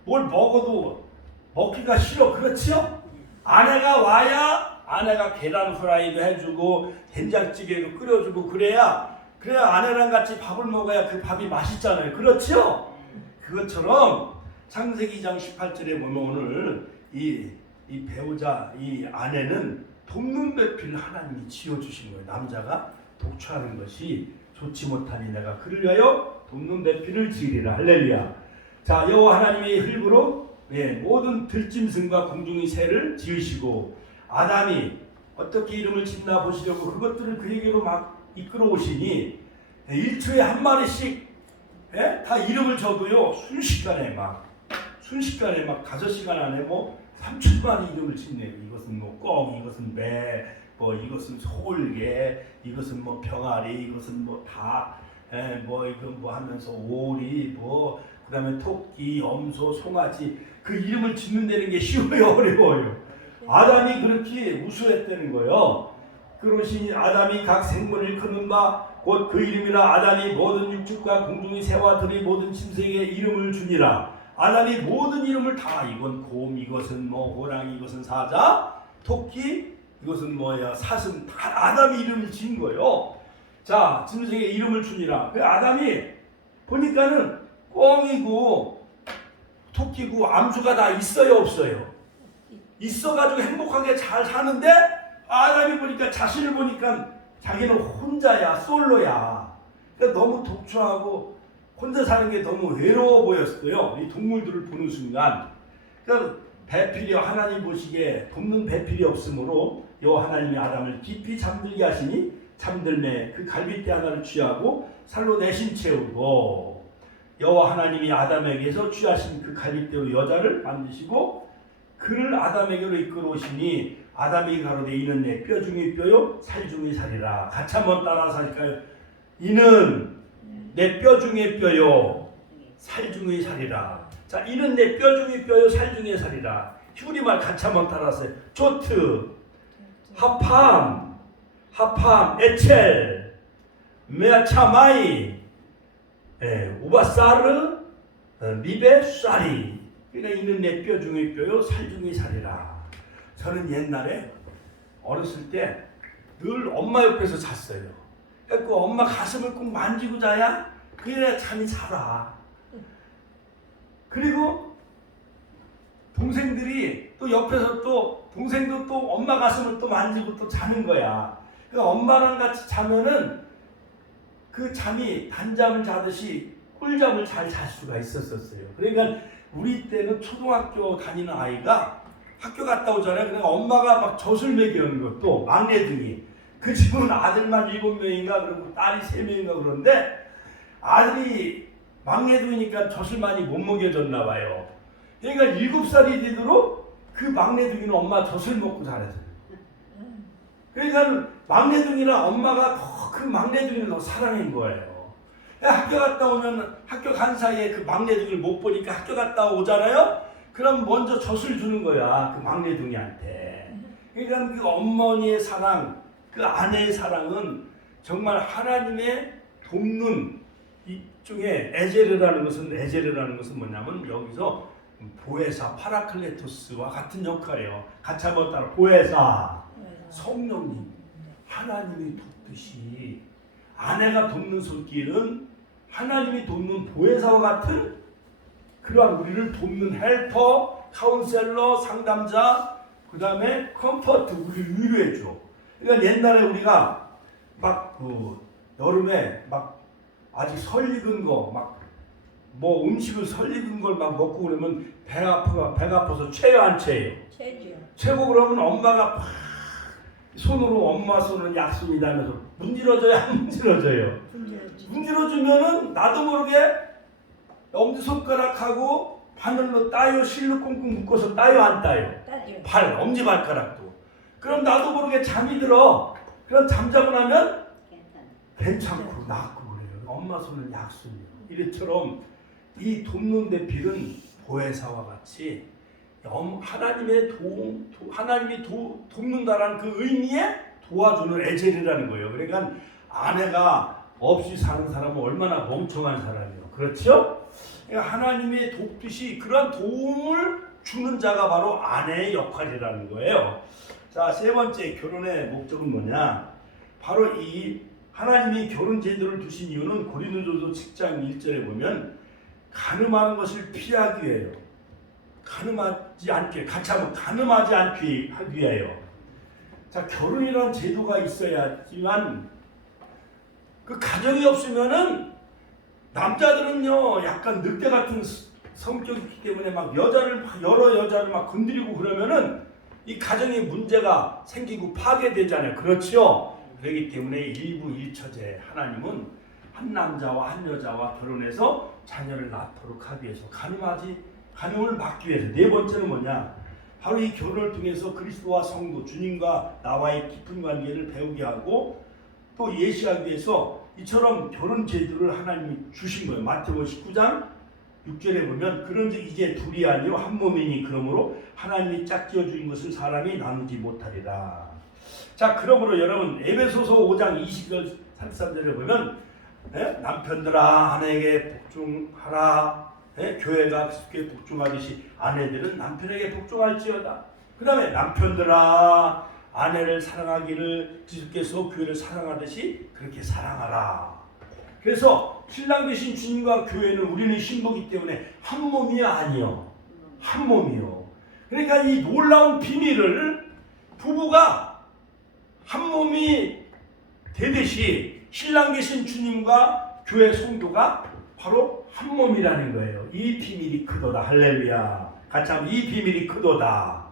뭘 먹어도 먹기가 싫어. 그렇지요? 아내가 와야 아내가 계란 후라이도 해주고 된장찌개도 끓여주고 그래야 아내랑 같이 밥을 먹어야 그 밥이 맛있잖아요. 그렇죠? 그것처럼 창세기 2장 18절에 보면 오늘 이 배우자, 이 아내는 돕는 배필을 하나님이 지어주신 거예요. 남자가 독초하는 것이 좋지 못하니 내가 그를 위하여 돕는 배필을 지으리라. 할렐루야. 자, 여호와 하나님의 흙으로 모든 들짐승과 공중의 새를 지으시고 아담이 어떻게 이름을 짓나 보시려고 그것들을 그에게로 막 이끌어 오시니 1초에 한 마리씩 다 이름을 적어요. 순식간에 막 5시간 안에 뭐 3천 마리 이름을 짓네요. 이것은 뭐 꿩, 이것은 매, 뭐 이것은 솔개, 이것은 뭐 병아리, 이것은 뭐 닭, 뭐 이거 뭐 하면서 오리, 뭐 그다음에 토끼, 염소, 송아지 그 이름을 짓는다는 게 쉬워요, 어려워요? 아담이 그렇게 우수했다는 거예요. 그러시니 아담이 각 생물을 크는 바 곧 그 이름이라 아담이 모든 육축과 공중의 새와 들의 모든 짐승에게 이름을 주니라. 아담이 모든 이름을 다 이건 곰, 이것은 뭐 호랑이, 이것은 사자, 토끼, 이것은 뭐야 사슴 다 아담이 이름을 지은 거예요. 자, 짐승에게 이름을 주니라. 그 아담이 보니까는 꿩이고 토끼고 암수가 다 있어요, 없어요? 있어가지고 행복하게 잘 사는데 아담이 보니까 자신을 보니까 자기는 혼자야, 솔로야. 그러니까 너무 독초하고 혼자 사는 게 너무 외로워 보였어요. 이 동물들을 보는 순간. 그러니까 배필이 하나님 보시기에 돕는 배필이 없으므로 여호와 하나님이 아담을 깊이 잠들게 하시니 잠들매 그 갈빗대 하나를 취하고 살로 내심 채우고 여호와 하나님이 아담에게서 취하신 그 갈빗대로 여자를 만드시고 그를 아담에게로 이끌어오시니 아담이 가로되 이는 내 뼈 중의 뼈요 살 중의 살이라. 같이 한번 따라서 할까요? 이는 내 뼈 중의 뼈요 살 중의 살이라. 자, 이는 내 뼈 중의 뼈요 살 중의 살이라. 히브리말 같이 한번 따라하세요. 조트, 하팜, 에첼, 메아차마이, 우바사르, 미베사리. 그러니까 이는 내 뼈 중의 뼈요 살 중의 살이라. 저는 옛날에 어렸을 때 늘 엄마 옆에서 잤어요. 그러니까 엄마 가슴을 꼭 만지고 자야 그래야 잠이 잘 와. 그리고 동생들이 또 옆에서 또 동생도 또 엄마 가슴을 또 만지고 또 자는 거야. 그러니까 엄마랑 같이 자면은 그 잠이 단잠을 자듯이 꿀잠을 잘 잘 수가 있었어요. 그러니까 우리 때는 초등학교 다니는 아이가 학교 갔다 오잖아요. 그러니까 엄마가 막 젖을 먹이는 것도 막내들이 그 집은 아들만 7명인가 그리고 딸이 3명인가 그런데 아들이 막내둥이니까 젖을 많이 못 먹여줬나 봐요. 그러니까 7살이 되도록 그 막내둥이는 엄마 젖을 먹고 자랐어요. 그러니까 막내둥이랑 엄마가 더 그 막내둥이를 더 사랑한 거예요. 학교 갔다 오면 학교 간 사이에 그 막내둥이를 못 보니까 학교 갔다 오잖아요. 그럼 먼저 젖을 주는 거야. 그 막내둥이한테. 그러니까 그 어머니의 사랑, 그 아내의 사랑은 정말 하나님의 돕는 이중에 에제르라는 것은 뭐냐면 여기서 보혜사 파라클레토스와 같은 역할이에요. 같이 한번 따라 보혜사 성령님 하나님이 돕듯이 아내가 돕는 손길은 하나님이 돕는 보혜사와 같은 그러한 우리를 돕는 헬퍼, 카운셀러, 상담자, 그 다음에 컴포트 우리를 위로해줘. 그러니까 옛날에 우리가 막 여름에 막 아직 설 익은 거 막 뭐 음식을 설 익은 걸 막 먹고 그러면 배가 아파서 채요 안 채요? 채죠. 채고 그러면 엄마가 팍 손으로 엄마 손은 약수입니다 하면서 문질러줘요 안 문질러줘요? 문질러주면은 나도 모르게 엄지손가락하고 바늘로 따요 실로 꽁꽁 묶어서 따요 안 따요? 따죠. 엄지발가락도. 그럼 나도 모르게 잠이 들어. 그럼 잠자고 나면 괜찮고 낫고 그래요. 엄마 손은 약수입니다. 이처럼 이 돕는 대필은 보혜사와 같이 하나님의 하나님이 돕는다라는 그 의미에 도와주는 에젤이라는 거예요. 그러니까 아내가 없이 사는 사람은 얼마나 멍청한 사람이에요. 그렇죠? 그러니까 하나님의 돕듯이 그런 도움을 주는 자가 바로 아내의 역할이라는 거예요. 자, 세 번째 결혼의 목적은 뭐냐? 바로 이 하나님이 결혼 제도를 두신 이유는 고린도전서 10장 1절에 보면 간음하는 것을 피하기 위해요. 간음하지 않기, 같이 한번 간음하지 않기 하기 위하여. 자, 결혼이라는 제도가 있어야지만 그 가정이 없으면은 남자들은요 약간 늑대 같은 성격이기 때문에 막 여러 여자를 막 건드리고 그러면은 이 가정에 문제가 생기고 파괴되잖아요. 그렇죠? 그렇기 때문에 일부일처제 하나님은 한 남자와 한 여자와 결혼해서 자녀를 낳도록 하기 위해서 간음을 막기 위해서. 네 번째는 뭐냐? 바로 이 결혼을 통해서 그리스도와 성도 주님과 나와의 깊은 관계를 배우게 하고 또 예시하기 위해서 이처럼 결혼 제도를 하나님이 주신 거예요. 마태복음 19장 6절에 보면 그런즉 이제 둘이 아니요 한 몸이니 그러므로 하나님이 짝지어 주신 것을 사람이 나누지 못하리라. 자, 그러므로 여러분 에베소서 5장 20절 33절에 보면 남편들아 아내에게 복종하라. 교회가 그리스도께 복종하듯이 아내들은 남편에게 복종할지어다. 그 다음에 남편들아 아내를 사랑하기를 그리스도께서 교회를 사랑하듯이 그렇게 사랑하라. 그래서 신랑 되신 주님과 교회는 우리는 신부이기 때문에 한 몸이 아니요 한 몸이요. 그러니까 이 놀라운 비밀을 부부가 한 몸이 되듯이 신랑 되신 주님과 교회 성도가 바로 한 몸이라는 거예요. 이 비밀이 크도다. 할렐루야. 같이 한번 이 비밀이 크도다.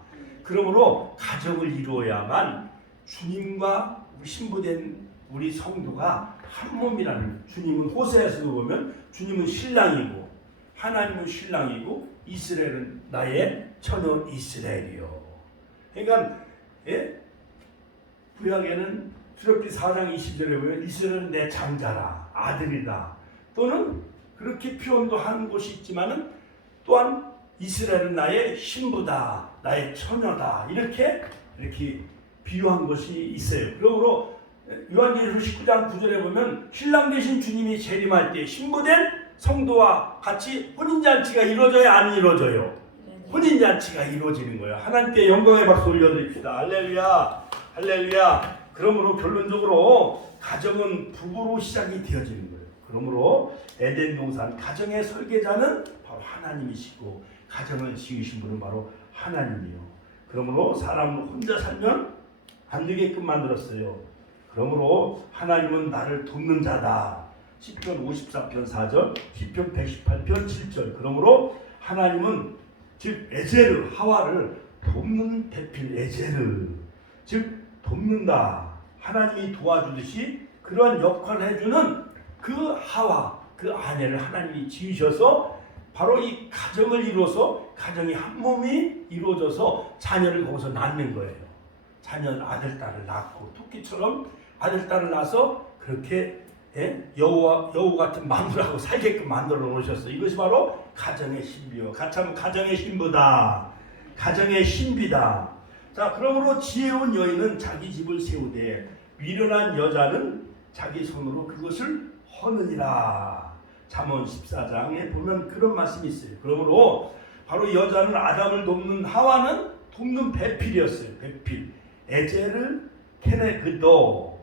그러므로 가정을 이루어야만 주님과 신부된 우리 성도가 한 몸이라는, 주님은 호세아서도 보면 주님은 신랑이고 하나님은 신랑이고 이스라엘은 나의 처녀 이스라엘이요. 그러니까 구약에는 출애굽기 4장 20절에 보면 이스라엘은 내 장자라 아들이다. 또는 그렇게 표현도 하는 곳이 있지만은 또한 이스라엘은 나의 신부다, 나의 처녀다, 이렇게 비유한 것이 있어요. 그러므로 요한계시록 19장 9절에 보면 신랑 되신 주님이 재림할 때 신부된 성도와 같이 혼인잔치가 이루어져야 안 이루어져요? 혼인잔치가 이루어지는 거예요. 하나님께 영광의 박수 올려드립시다. 할렐루야, 할렐루야. 그러므로 결론적으로 가정은 부부로 시작이 되어지는 거예요. 그러므로 에덴 동산 가정의 설계자는 바로 하나님이시고 가정을 지으신 분은 바로 하나님이요. 그러므로 사람은 혼자 살면 안 되게끔 만들었어요. 그러므로 하나님은 나를 돕는 자다. 시편 54편 4절, 시편 118편 7절. 그러므로 하나님은 즉 에제르 하와를 돕는 대필 에제르, 즉 돕는다. 하나님이 도와주듯이 그러한 역할을 해주는 그 하와, 그 아내를 하나님이 지으셔서 바로 이 가정을 이루어서 가정이 한 몸이 이루어져서 자녀를 거기서 낳는 거예요. 자녀는 아들, 딸을 낳고 토끼처럼 아들, 딸을 낳아서 그렇게 여우 같은 마무리하고 살게끔 만들어 놓으셨어요. 이것이 바로 가정의 신비요. 같이 하면 가정의 신부다. 가정의 신비다. 자, 그러므로 지혜로운 여인은 자기 집을 세우되 미련한 여자는 자기 손으로 그것을 허느니라. 잠언 14장에 보면 그런 말씀이 있어요. 그러므로 바로 여자는 아담을 돕는 하와는 돕는 배필이었어요. 배필. 에제르 케네그도.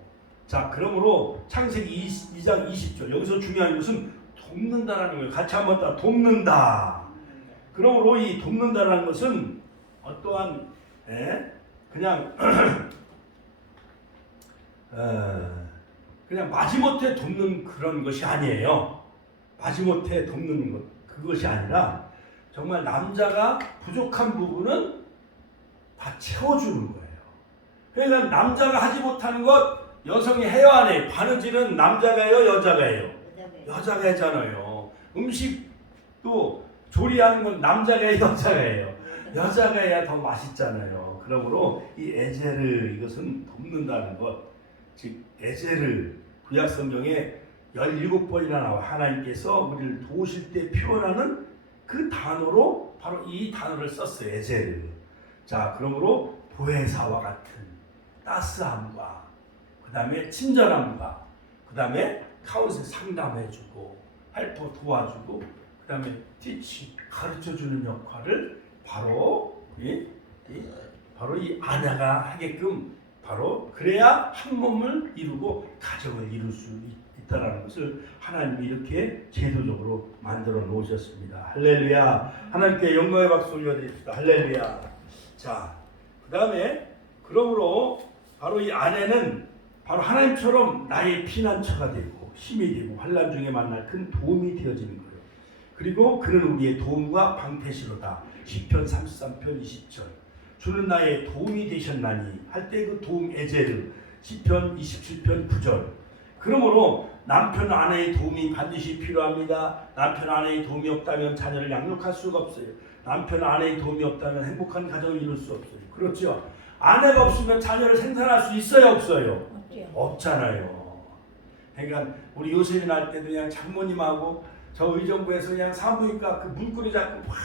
자, 그러므로 창세기 2장 20절. 여기서 중요한 것은 돕는다라는 거예요. 같이 한번 더 돕는다. 그러므로 이 돕는다라는 것은 어떠한 그냥 그냥 마지못해 돕는 그런 것이 아니에요. 마지못해 돕는 것 그것이 아니라 정말 남자가 부족한 부분은 다 채워주는 거예요. 그러니까 남자가 하지 못하는 것 여성이 해야 안 해요. 바느질은 남자가 해요, 여자가 해요? 여자가 하잖아요. 음식도 조리하는 건 남자가 해요, 여자가 해요? 여자가 해야 더 맛있잖아요. 그러므로 이 에제르 이것은 돕는다는 것, 즉 에제르 구약 성경에 17번이나 나와 하나님께서 우리를 도우실 때 표현하는 그 단어로 바로 이 단어를 썼어요. 에제르. 자, 그러므로 보혜사와 같은 따스함과 그 다음에 친절함과 그 다음에 카운셀 상담해주고 헬퍼 도와주고 그 다음에 티치 가르쳐주는 역할을 바로 바로 이 아내가 하게끔 바로 그래야 한 몸을 이루고 가정을 이룰 수 있다는 것을 하나님이 이렇게 제도적으로 만들어 놓으셨습니다. 할렐루야. 하나님께 영광의 박수 올려드립시다. 할렐루야. 자, 그 다음에 그러므로 바로 이 아내는 바로 하나님처럼 나의 피난처가 되고 힘이 되고 환난 중에 만날 큰 도움이 되어지는 거예요. 그리고 그는 우리의 도움과 방패시로다. 시편 33편 20절. 주는 나의 도움이 되셨나니 할 때 그 도움 에제르. 시편 27편 9절. 그러므로 남편 아내의 도움이 반드시 필요합니다. 남편 아내의 도움이 없다면 자녀를 양육할 수가 없어요. 남편 아내의 도움이 없다면 행복한 가정을 이룰 수 없어요. 그렇죠? 아내가 없으면 자녀를 생산할 수 있어요, 없어요? 없잖아요. 그러니까 우리 요셉이 날 때도 그냥 장모님하고 저 의정부에서 그냥 사무니까 그 문구리 잡고 막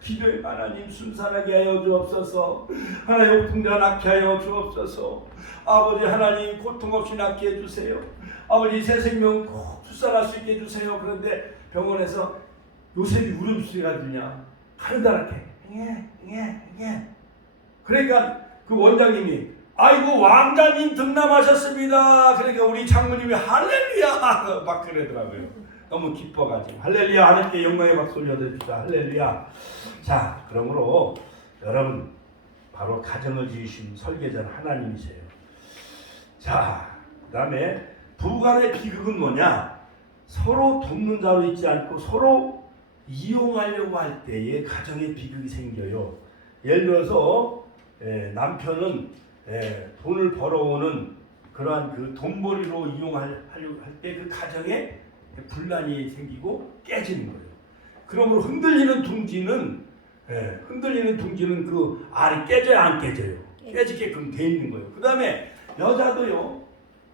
기도해. 하나님 순산하게 하여 주옵소서. 하나님 옥통자 낳게 하여 주옵소서. 아버지 하나님 고통 없이 낳게 해주세요. 아버지 새 생명 꼭 출산할 수 있게 해주세요. 그런데 병원에서 요셉이 울음소리가 들냐? 가느다랗게 그러니까 그 원장님이 아이고 왕자님 등남하셨습니다. 그러니까 우리 장모님이 할렐루야 막 그러더라고요. 너무 기뻐가지고 할렐루야. 하나님께 영광의 박수 올려드립시다. 할렐루야. 자, 그러므로 여러분 바로 가정을 지으신 설계자는 하나님이세요. 자, 그 다음에 부부간의 비극은 뭐냐? 서로 돕는 자로 있지 않고 서로 이용하려고 할 때에 가정의 비극이 생겨요. 예를 들어서 남편은 돈을 벌어오는 그러한 그 돈벌이로 이용하려고 할 때 그 가정에 분란이 생기고 깨지는 거예요. 그러므로 흔들리는 둥지는 그 알이 깨져야 안 깨져요. 깨지게끔 돼 있는 거예요. 그 다음에 여자도요,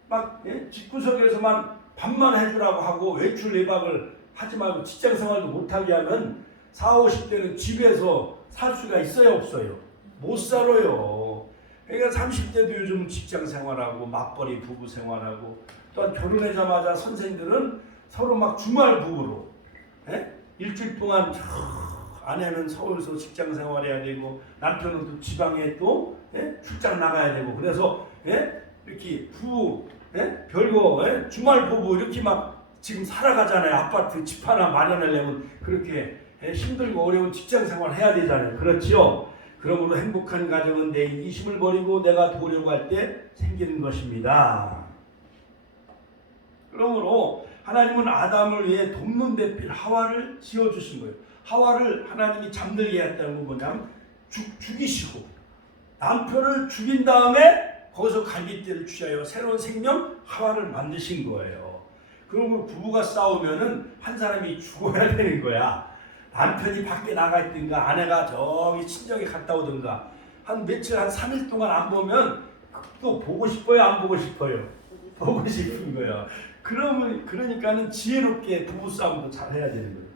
막 집구석에서만 밥만 해주라고 하고 외출 외박을 하지 말고 직장 생활도 못하게 하면 40, 50대는 집에서 살 수가 있어요, 없어요? 못 살아요. 그러니까 30대도 요즘 직장 생활하고 맞벌이 부부 생활하고, 또한 결혼하자마자 선생들은 서로 막 주말 부부로, 일주일 동안 아내는 서울에서 직장 생활해야 되고 남편은 또 지방에 또 출장 나가야 되고, 그래서 이렇게 부부 별거 주말 부부 이렇게 막 지금 살아가잖아요. 아파트 집 하나 마련하려면 그렇게 힘들고 어려운 직장 생활 해야 되잖아요. 그렇죠? 그러므로 행복한 가정은 내 이기심을 버리고 내가 도우려고 할 때 생기는 것입니다. 그러므로 하나님은 아담을 위해 돕는 대필 하와를 지어주신 거예요. 하와를 하나님이 잠들게 했다는 건 뭐냐면 죽이시고 남편을 죽인 다음에 거기서 갈빗대를 취하여 새로운 생명 하와를 만드신 거예요. 그러므로 부부가 싸우면은 한 사람이 죽어야 되는 거야. 남편이 밖에 나가 있든가 아내가 저기 친정에 갔다 오든가 한 며칠 한 3일 동안 안 보면 또 보고 싶어요, 안 보고 싶어요? 보고 싶은 거예요. 그러니까는 지혜롭게 부부 싸움도 잘 해야 되는 거예요.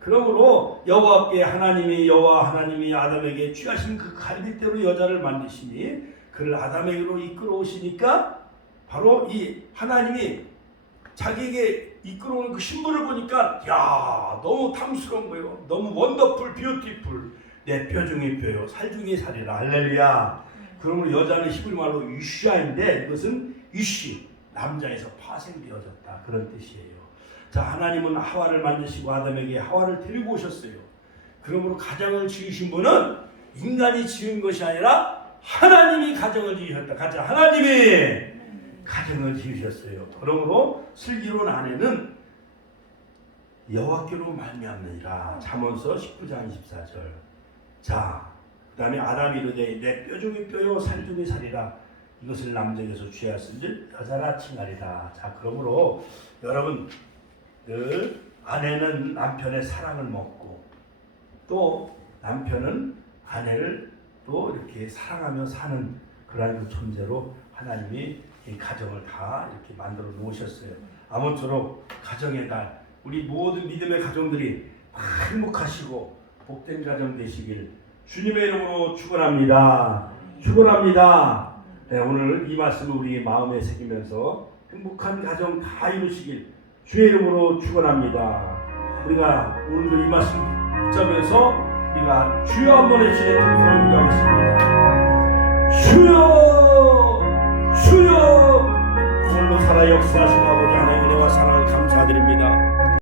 그러므로 여호와 하나님이 아담에게 취하신 그 갈빗대로 여자를 만드시니 그를 아담에게로 이끌어 오시니까 바로 이 하나님이 자기에게 이끌어오는 그 신부를 보니까 야 너무 탐스러운 거예요. 너무 원더풀 뷰티풀, 내 뼈 중에 뼈요 살 중에 살이라. 할렐루야. 그러므로 여자는 히브리 말로 유시아인데 이것은 유시, 남자에서 파생되어졌다 그런 뜻이에요. 자, 하나님은 하와를 만드시고 아담에게 하와를 데리고 오셨어요. 그러므로 가정을 지으신 분은 인간이 지은 것이 아니라 하나님이 가정을 지으셨다. 가자, 하나님이 가정을 지으셨어요. 그러므로 슬기로운 아내는 여호와께로 말미암느니라. 잠언서 19장 24절. 자, 그 다음에 아담이 이르되 내 뼈 중에 뼈요 살 중에 살이라. 이것을 남자에게서 취하였은즉 여자라 칭하리다. 자, 그러므로 여러분 늘 아내는 남편의 사랑을 먹고 또 남편은 아내를 또 이렇게 사랑하며 사는 그러한 그 존재로 하나님이 이 가정을 다 이렇게 만들어 놓으셨어요. 아무쪼록 가정의 날 우리 모든 믿음의 가정들이 행복하시고 복된 가정 되시길 주님의 이름으로 축원합니다. 축원합니다. 네, 오늘 이 말씀을 우리 마음에 새기면서 행복한 가정 다 이루시길 주의 이름으로 축원합니다. 우리가 오늘도 이 말씀 붙잡아서 우리가 주여 한번 해주시는 동서를 기도하겠습니다. 주여 주여 오늘도 살아 역사하신 아버지 하나님의 은혜와 사랑을 감사드립니다.